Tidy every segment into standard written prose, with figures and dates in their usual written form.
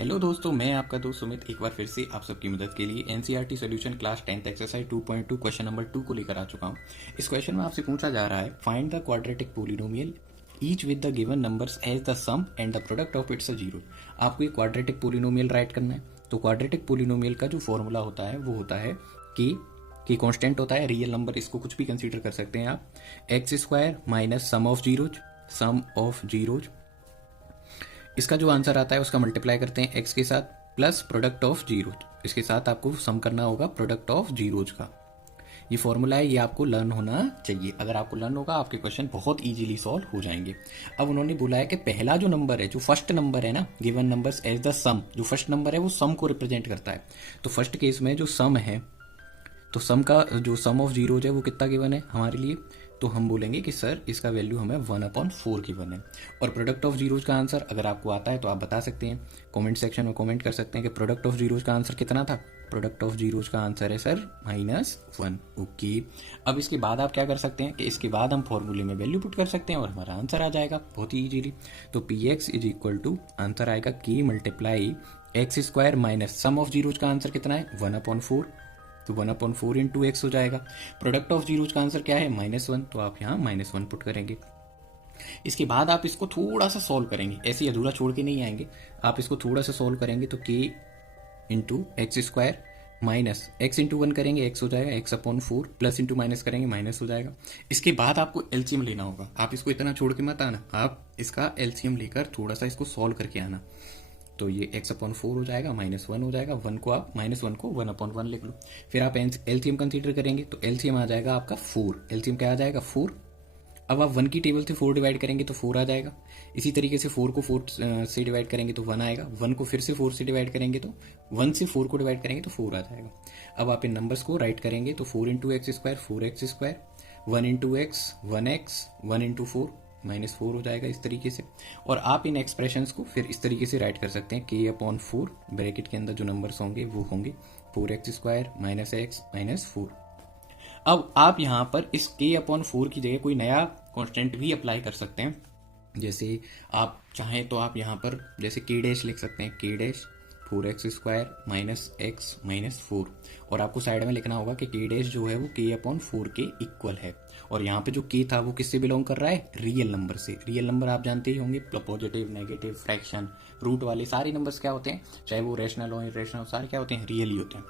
Hello दोस्तों, मैं आपका दोस्त सुमित एक बार फिर से आप सबकी मदद के लिए NCERT solution class 10th exercise 2.2 question number 2 को लेकर आ चुका हूं। इस क्वेश्चन में आपसे पूछा जा रहा है find the quadratic polynomial each with the given numbers as the sum and the product of its zero. आपको ये क्वाड्रेटिक पोलिनोमियल राइट करना है। तो क्वाड्रेटिक पोलिनोमियल का जो फॉर्मूला होता है वो होता है कि कांस्टेंट होता है रियल नंबर, इसको कुछ भी कंसीडर कर सकते हैं आप, x square minus sum of zeros. इसका जो आंसर आता है उसका मल्टीप्लाई करते हैं एक्स के साथ प्लस प्रोडक्ट ऑफ जीरोज। इसके साथ आपको सम करना होगा प्रोडक्ट ऑफ जीरोज का। ये फॉर्मूला है, ये आपको लर्न होना चाहिए। अगर आपको लर्न होगा आपके क्वेश्चन बहुत इजीली सॉल्व हो जाएंगे। अब उन्होंने बोला है कि पहला जो नंबर है, जो फर्स्ट नंबर है ना, गिवन नंबर्स एज द सम, जो फर्स्ट नंबर है वो सम को रिप्रेजेंट करता है। तो फर्स्ट केस में जो सम है, तो सम का जो सम ऑफ जीरोज है वो कितना गिवन है हमारे लिए, तो हम बोलेंगे कि सर इसका वैल्यू हमें 1/4 गिवन है। और प्रोडक्ट ऑफ जीरोज का आंसर अगर आपको आता है तो आप बता सकते हैं, कमेंट सेक्शन में कमेंट कर सकते हैं कि प्रोडक्ट ऑफ जीरोज का आंसर कितना था। प्रोडक्ट ऑफ जीरोज का आंसर है सर -1। ओके, अब इसके बाद आप क्या कर सकते हैं कि इसके बाद हम फॉर्मूले में वैल्यू पुट कर सकते हैं और हमारा आंसर आ जाएगा बहुत ही इजीली। तो px is equal to answer आएगा k multiply x square minus sum of zeros का आंसर कितना है 1/4, तो 1/4 इंटू एक्स हो जाएगा। प्रोडक्ट ऑफ जीरोज का आंसर क्या है -1, तो आप यहाँ -1 पुट करेंगे। इसके बाद आप इसको थोड़ा सा सॉल्व करेंगे, ऐसे ही अधूरा छोड़ के नहीं आएंगे, आप इसको थोड़ा सा सॉल्व करेंगे तो k into x square minus x into 1 करेंगे एक्स हो जाएगा, x/4 प्लस इंटू माइनस करेंगे माइनस हो जाएगा। इसके बाद आपको एलसीएम लेना होगा, आप इसको इतना छोड़ के मत आना, आप इसका एलसीएम लेकर थोड़ा सा इसको सॉल्व करके आना। तो ये x/4 हो जाएगा, -1 हो जाएगा, 1 को आप -1 को 1/1 लिख लो। फिर आप एलसीएम कंसीडर करेंगे तो एलसीएम आ जाएगा आपका 4। एलसीएम क्या आ जाएगा 4। अब आप 1 की टेबल से 4 डिवाइड करेंगे तो 4 आ जाएगा। इसी तरीके से 4 को 4 से डिवाइड करेंगे तो 1 आएगा। 1 को फिर से 4 से डिवाइड करेंगे तो 1 से 4 को डिवाइड करेंगे तो 4 आ जाएगा। अब आप इन नंबर्स को राइट करेंगे तो 4 into x square 4x square, 1 into x 1x, 1 into 4 -4 हो जाएगा इस तरीके से। और आप इन एक्सप्रेशंस को फिर इस तरीके से राइट कर सकते हैं k/4 ब्रैकेट के अंदर जो नंबर्स होंगे वो होंगे 4x स्क्वायर -x -4। अब आप यहाँ पर इस k/4 की जगह कोई नया कांस्टेंट भी अप्लाई कर सकते हैं। जैसे आप चाहें तो आप यहाँ पर जैसे k डैश लिख सकते हैं, k dash 4x square -x -4। और आपको साइड में लिखना होगा कि k डैश जो है वो k/4 के इक्वल है। और यहाँ पे जो k था वो किससे बिलोंग कर रहा है, रियल नंबर से। रियल नंबर आप जानते ही होंगे, पॉजिटिव, नेगेटिव, फ्रैक्शन, रूट वाले सारे नंबर्स क्या होते हैं, चाहे वो रैशनल हो इरेशनल हो, सारे क्या होते हैं, रियल ही होते हैं।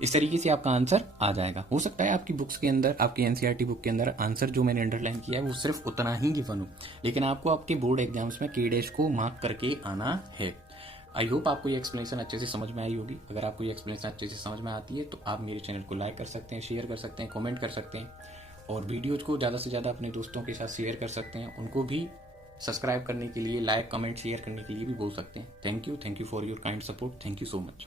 इस तरीके से आपका आंसर आ जाएगा। हो सकता है आपकी बुक्स के अंदर, आपकी एनसीईआरटी बुक के अंदर आंसर जो मैंने अंडरलाइन किया है वो सिर्फ उतना ही गिवन हो, लेकिन आपको आपके बोर्ड एग्जाम्स में k डैश को मार्क करके आना है। आई होप आपको ये एक्सप्लेनेशन अच्छे से समझ में आई होगी। अगर आपको ये एक्सप्लेनेशन अच्छे से समझ में आती है तो आप मेरे चैनल को लाइक कर सकते हैं, शेयर कर सकते हैं, कमेंट कर सकते हैं और वीडियोज को ज़्यादा से ज़्यादा अपने दोस्तों के साथ शेयर कर सकते हैं। उनको भी सब्सक्राइब करने के लिए, लाइक कमेंट शेयर करने के लिए भी बोल सकते हैं। Thank you for your kind support. Thank you so much.